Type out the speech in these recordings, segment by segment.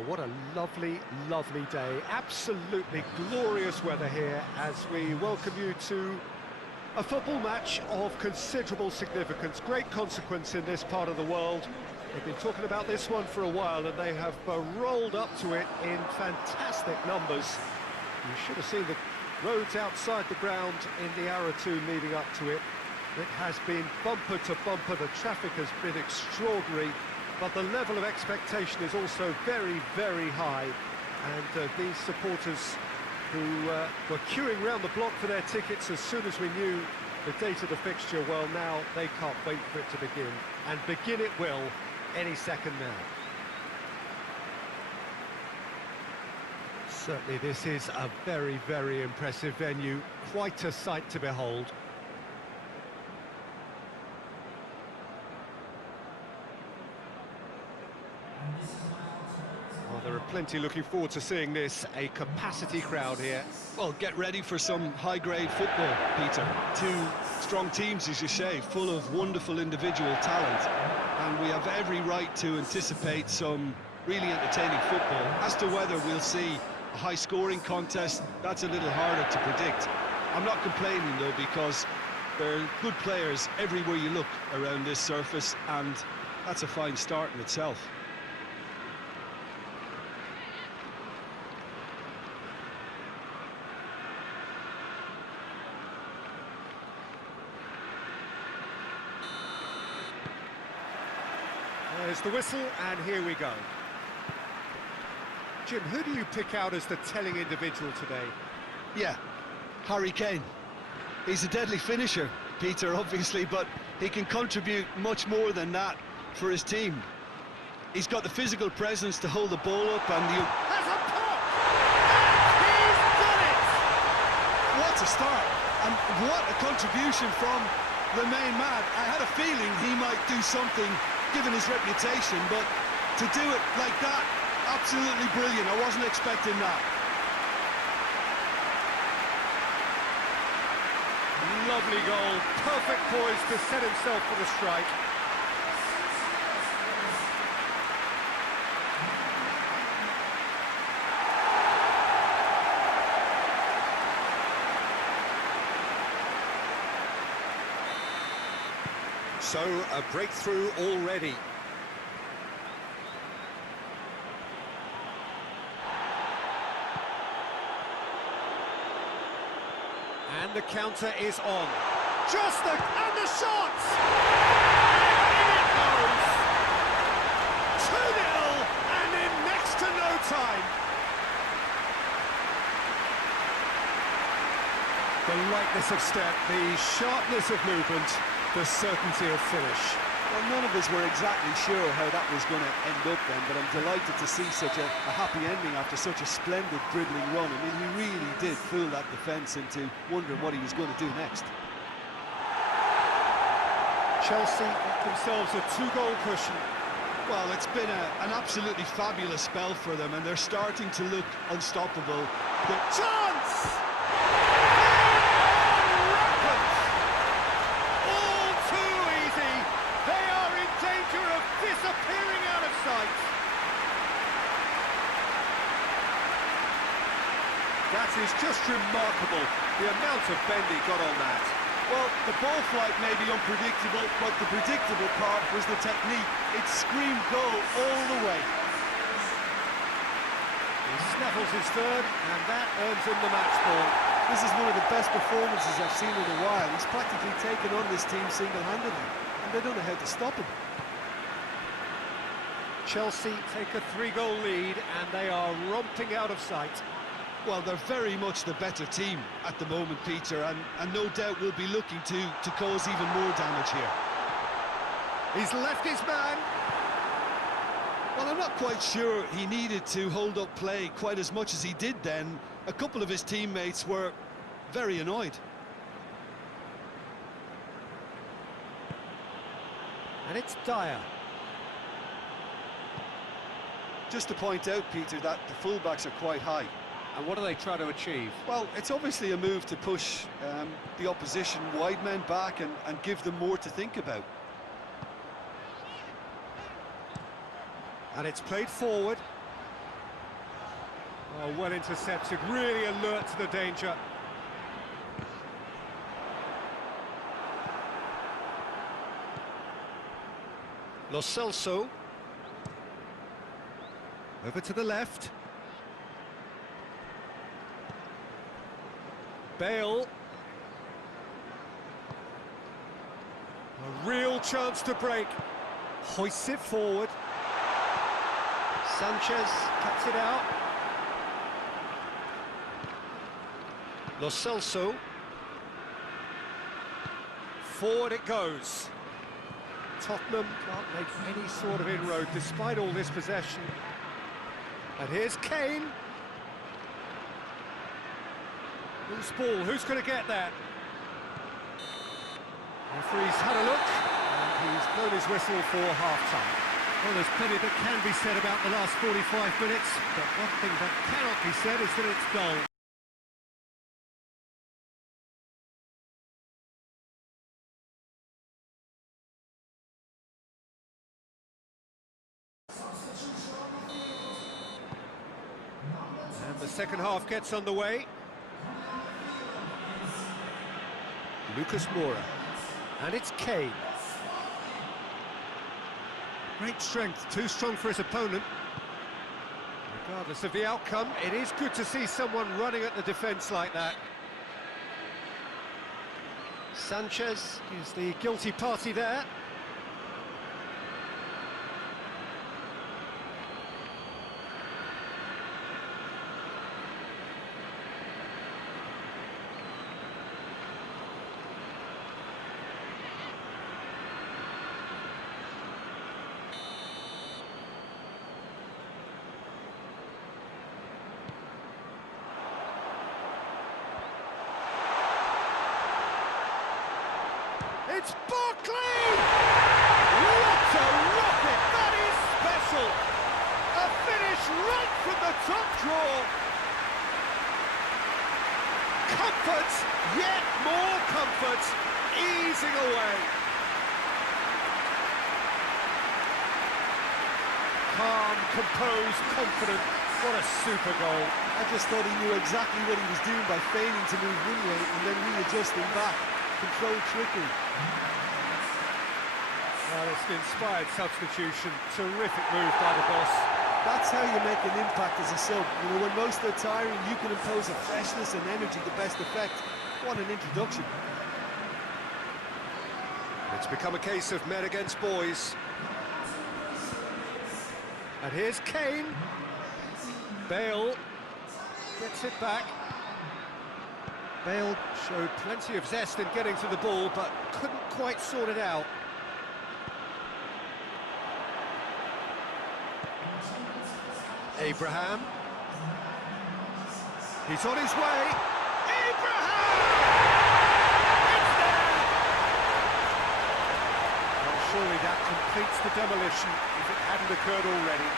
Well, what a lovely, lovely day. Absolutely glorious weather here as we welcome you to a football match of considerable significance, great consequence in this part of the world. They've been talking about this one for a while and they have rolled up to it in fantastic numbers. You should have seen the roads outside the ground in the hour or two leading up to it. It has been bumper to bumper, the traffic has been extraordinary, but the level of expectation is also very, very high. And these supporters who were queuing round the block for their tickets as soon as we knew the date of the fixture, well, now they can't wait for it to begin. And begin it will any second now. Certainly this is a very, very impressive venue, quite a sight to behold. Well, there are plenty looking forward to seeing this, a capacity crowd here. Well, get ready for some high-grade football, Peter. Two strong teams, as you say, full of wonderful individual talent. And we have every right to anticipate some really entertaining football. As to whether we'll see a high-scoring contest, that's a little harder to predict. I'm not complaining, though, because there are good players everywhere you look around this surface, and that's a fine start in itself. There's the whistle, and here we go. Jim, who do you pick out as the telling individual today? Yeah, Harry Kane. He's a deadly finisher, Peter, obviously, but he can contribute much more than that for his team. He's got the physical presence to hold the ball up and the... Has a pop! And he's done it! What a start, and what a contribution from the main man. I had a feeling he might do something given his reputation, but to do it like that, absolutely brilliant. I wasn't expecting that. Lovely goal, perfect poise to set himself for the strike. So, a breakthrough already. And the counter is on. And the shots! And in it goes! 2-0, and in next to no time. The lightness of step, the sharpness of movement, the certainty of finish. Well, none of us were exactly sure how that was going to end up then, but I'm delighted to see such a happy ending after such a splendid dribbling run. I mean, he really did fool that defence into wondering what he was going to do next. Chelsea got themselves a 2-goal cushion. Well, it's been an absolutely fabulous spell for them, and they're starting to look unstoppable. The chance! Disappearing out of sight. That is just remarkable, the amount of bend he got on that. Well, the ball flight may be unpredictable, but the predictable part was the technique. It screamed goal all the way. He snaffles his third, and that earns him the match ball. This is one of the best performances I've seen in a while. He's practically taken on this team single-handedly, and they don't know how to stop him. Chelsea take a 3-goal lead and they are romping out of sight. Well, they're very much the better team at the moment, Peter, and no doubt will be looking to cause even more damage here. He's left his man. Well, I'm not quite sure he needed to hold up play quite as much as he did then. A couple of his teammates were very annoyed. And it's Dyer. Just to point out, Peter, that the fullbacks are quite high. And what do they try to achieve? Well, it's obviously a move to push the opposition wide men back and give them more to think about. And it's played forward. Oh, well intercepted, really alert to the danger. Lo Celso. Over to the left. Bale. A real chance to break. Hoists it forward. Sanchez cuts it out. Lo Celso. Forward it goes. Tottenham can't make any sort of inroad despite all this possession. And here's Kane. Loose ball, who's going to get that? Referee's had a look, and he's blown his whistle for half-time. Well, there's plenty that can be said about the last 45 minutes, but one thing that cannot be said is that it's dull. And the second half gets underway. Lucas Moura. And it's Kane. Great strength, too strong for his opponent. Regardless of the outcome, it is good to see someone running at the defence like that. Sanchez is the guilty party there. It's Barkley! What a rocket! That is special! A finish right from the top draw! Comfort, yet more comfort, easing away. Calm, composed, confident. What a super goal. I just thought he knew exactly what he was doing by feigning to move one way and then readjusting back. Controlled trickery. Well, it's an inspired substitution. Terrific move by the boss. That's how you make an impact as a sub. You know, when most are tiring, you can impose a freshness and energy to best effect. What an introduction. It's become a case of men against boys. And here's Kane. Bale gets it back. Bale showed plenty of zest in getting to the ball, but couldn't quite sort it out. Abraham. He's on his way. Abraham! It's there! Well, surely that completes the demolition if it hadn't occurred already.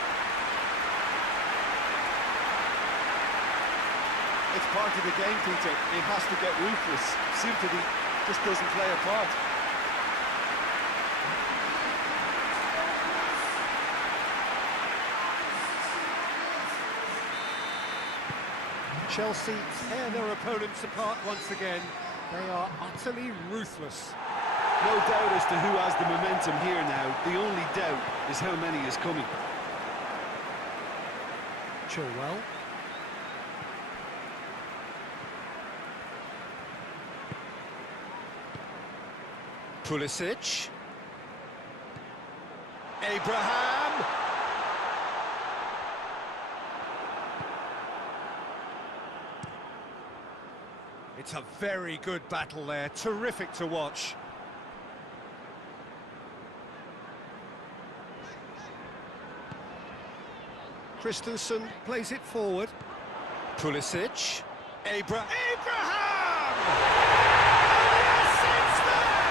It's part of the game, Peter. It has to get ruthless. Sympathy just doesn't play a part. Chelsea tear their opponents apart once again. They are utterly ruthless. No doubt as to who has the momentum here now. The only doubt is how many is coming. Chilwell. Pulisic. Abraham. It's a very good battle there, terrific to watch. Christensen plays it forward. Pulisic. Abraham! Yes, it's there!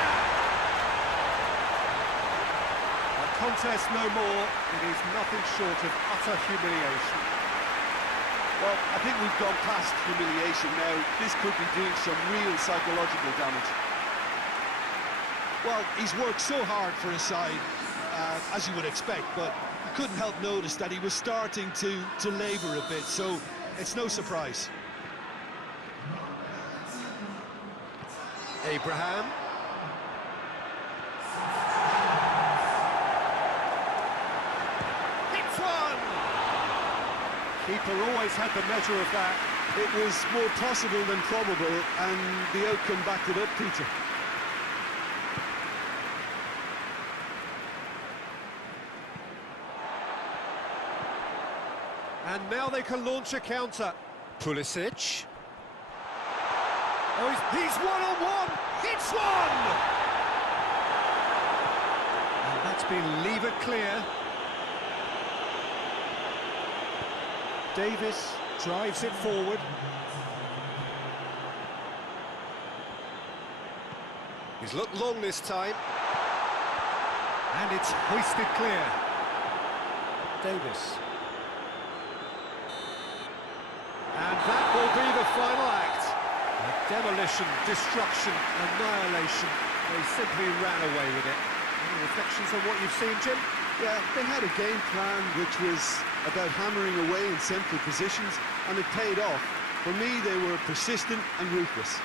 A contest no more. It is nothing short of utter humiliation. Well, I think we've gone past humiliation now. This could be doing some real psychological damage. Well, he's worked so hard for his side, as you would expect, but you couldn't help notice that he was starting to labour a bit, so it's no surprise. Abraham. It's one! Keeper always had the measure of that. It was more possible than probable, and the outcome backed it up, Peter. And now they can launch a counter. Pulisic. Oh, he's one-on-one! It's one! And that's been levered clear. Davis drives it forward. He's looked long this time. And it's hoisted clear. Davis. And that will be the final act. Demolition, destruction, annihilation. They simply ran away with it. Any reflections on what you've seen, Jim? Yeah, they had a game plan which was about hammering away in central positions, and it paid off. For me, they were persistent and ruthless.